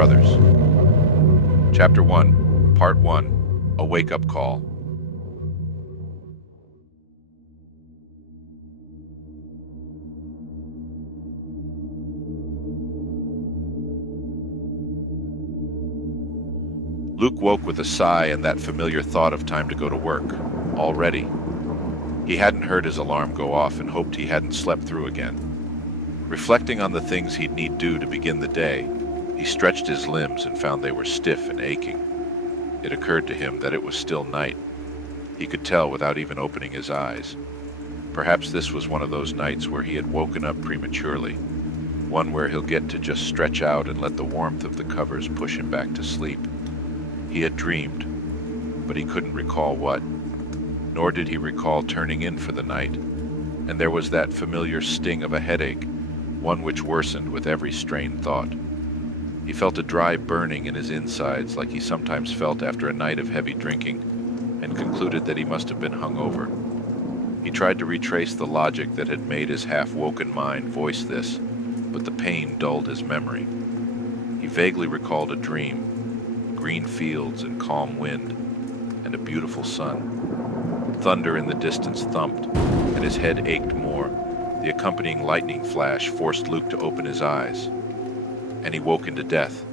Brothers. Chapter 1, Part 1, A Wake-Up Call. Luke woke with a sigh and that familiar thought of time to go to work. Already. He hadn't heard his alarm go off and hoped he hadn't slept through again. Reflecting on the things he'd need do to begin the day, he stretched his limbs and found they were stiff and aching. It occurred to him that it was still night. He could tell without even opening his eyes. Perhaps this was one of those nights where he had woken up prematurely, one where he'll get to just stretch out and let the warmth of the covers push him back to sleep. He had dreamed, but he couldn't recall what, nor did he recall turning in for the night, and there was that familiar sting of a headache, one which worsened with every strained thought. He felt a dry burning in his insides like he sometimes felt after a night of heavy drinking, and concluded that he must have been hungover. He tried to retrace the logic that had made his half-woken mind voice this, but the pain dulled his memory. He vaguely recalled a dream, green fields and calm wind, and a beautiful sun. Thunder in the distance thumped, and his head ached more. The accompanying lightning flash forced Luke to open his eyes, and he woke into death.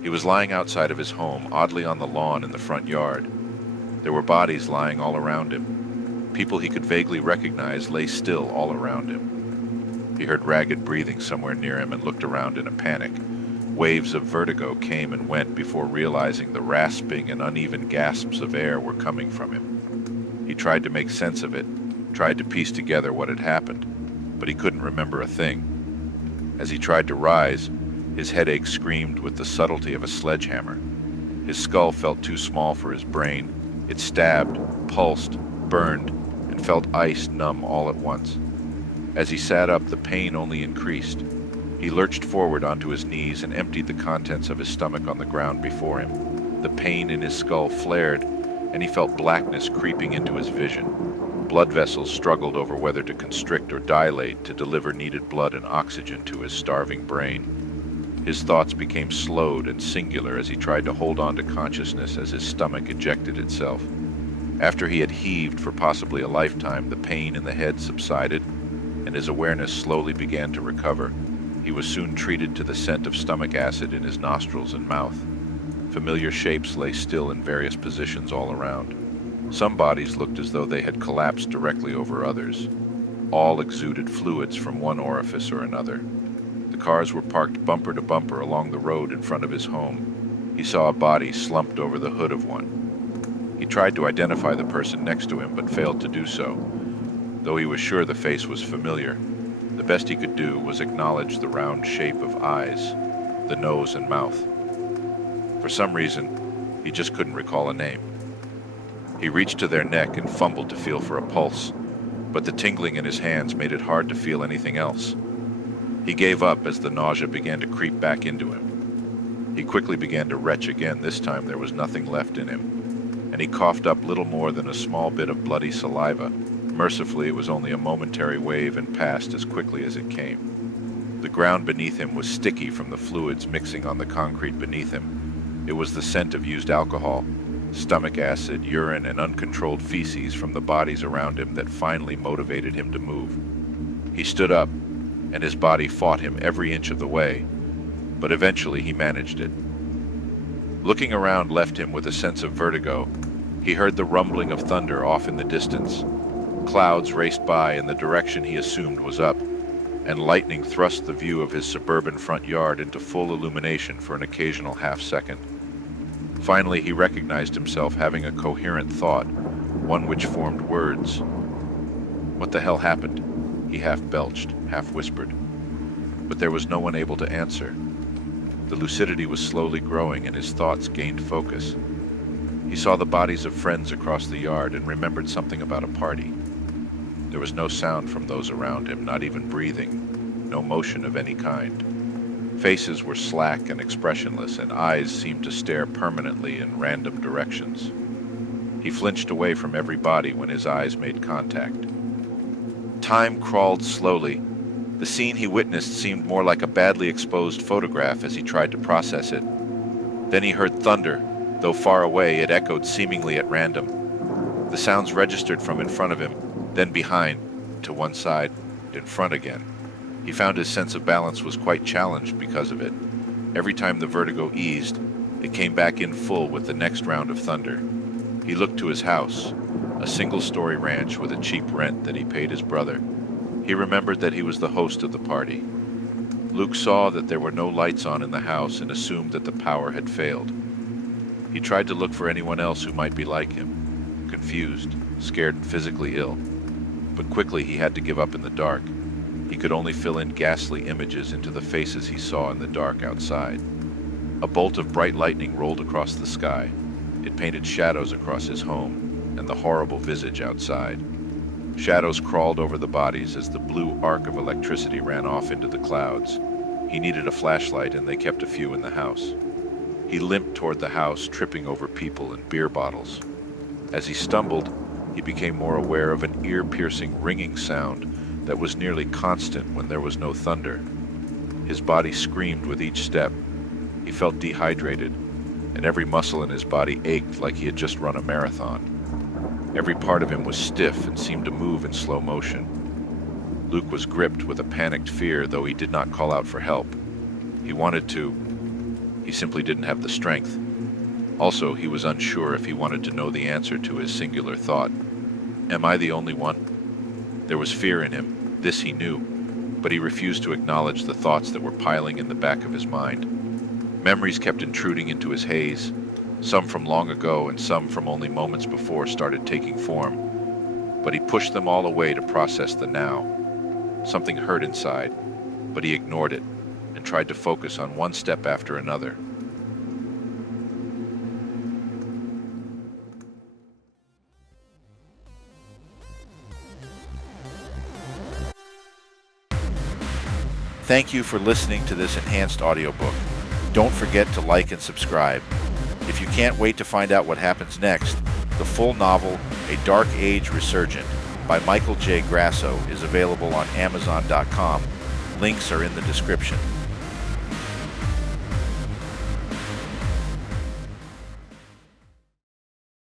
He was lying outside of his home, oddly on the lawn in the front yard. There were bodies lying all around him. People he could vaguely recognize lay still all around him. He heard ragged breathing somewhere near him and looked around in a panic. Waves of vertigo came and went before realizing the rasping and uneven gasps of air were coming from him. He tried to make sense of it, tried to piece together what had happened, but he couldn't remember a thing. As he tried to rise, his headache screamed with the subtlety of a sledgehammer. His skull felt too small for his brain. It stabbed, pulsed, burned, and felt ice numb all at once. As he sat up, the pain only increased. He lurched forward onto his knees and emptied the contents of his stomach on the ground before him. The pain in his skull flared, and he felt blackness creeping into his vision. Blood vessels struggled over whether to constrict or dilate to deliver needed blood and oxygen to his starving brain. His thoughts became slowed and singular as he tried to hold on to consciousness as his stomach ejected itself. After he had heaved for possibly a lifetime, the pain in the head subsided, and his awareness slowly began to recover. He was soon treated to the scent of stomach acid in his nostrils and mouth. Familiar shapes lay still in various positions all around. Some bodies looked as though they had collapsed directly over others. All exuded fluids from one orifice or another. The cars were parked bumper to bumper along the road in front of his home. He saw a body slumped over the hood of one. He tried to identify the person next to him, but failed to do so. Though he was sure the face was familiar, the best he could do was acknowledge the round shape of eyes, the nose and mouth. For some reason, he just couldn't recall a name. He reached to their neck and fumbled to feel for a pulse, but the tingling in his hands made it hard to feel anything else. He gave up as the nausea began to creep back into him. He quickly began to retch again. This time there was nothing left in him, and he coughed up little more than a small bit of bloody saliva. Mercifully, it was only a momentary wave and passed as quickly as it came. The ground beneath him was sticky from the fluids mixing on the concrete beneath him. It was the scent of used alcohol, stomach acid, urine, and uncontrolled feces from the bodies around him that finally motivated him to move. He stood up, and his body fought him every inch of the way, but eventually he managed it. Looking around left him with a sense of vertigo. He heard the rumbling of thunder off in the distance. Clouds raced by in the direction he assumed was up, and lightning thrust the view of his suburban front yard into full illumination for an occasional half-second. Finally, he recognized himself having a coherent thought, one which formed words. "What the hell happened?" he half-belched, half-whispered. But there was no one able to answer. The lucidity was slowly growing, and his thoughts gained focus. He saw the bodies of friends across the yard and remembered something about a party. There was no sound from those around him, not even breathing, no motion of any kind. Faces were slack and expressionless, and eyes seemed to stare permanently in random directions. He flinched away from every body when his eyes made contact. Time crawled slowly. The scene he witnessed seemed more like a badly exposed photograph as he tried to process it. Then he heard thunder. Though far away, it echoed seemingly at random. The sounds registered from in front of him, then behind, to one side, in front again. He found his sense of balance was quite challenged because of it. Every time the vertigo eased, it came back in full with the next round of thunder. He looked to his house, a single-story ranch with a cheap rent that he paid his brother. He remembered that he was the host of the party. Luke saw that there were no lights on in the house and assumed that the power had failed. He tried to look for anyone else who might be like him, confused, scared and physically ill. But quickly he had to give up in the dark. He could only fill in ghastly images into the faces he saw in the dark outside. A bolt of bright lightning rolled across the sky. It painted shadows across his home and the horrible visage outside. Shadows crawled over the bodies as the blue arc of electricity ran off into the clouds. He needed a flashlight, and they kept a few in the house. He limped toward the house, tripping over people and beer bottles. As he stumbled, he became more aware of an ear-piercing ringing sound that was nearly constant when there was no thunder. His body screamed with each step. He felt dehydrated, and every muscle in his body ached like he had just run a marathon. Every part of him was stiff and seemed to move in slow motion. Luke was gripped with a panicked fear, though he did not call out for help. He wanted to. He simply didn't have the strength. Also, he was unsure if he wanted to know the answer to his singular thought. Am I the only one? There was fear in him. This he knew. But he refused to acknowledge the thoughts that were piling in the back of his mind. Memories kept intruding into his haze. Some from long ago and some from only moments before started taking form. But he pushed them all away to process the now. Something hurt inside, but he ignored it and tried to focus on one step after another. Thank you for listening to this enhanced audiobook. Don't forget to like and subscribe. If you can't wait to find out what happens next, the full novel, A Dark Age Resurgent, by Michael J. Grasso, is available on Amazon.com. Links are in the description.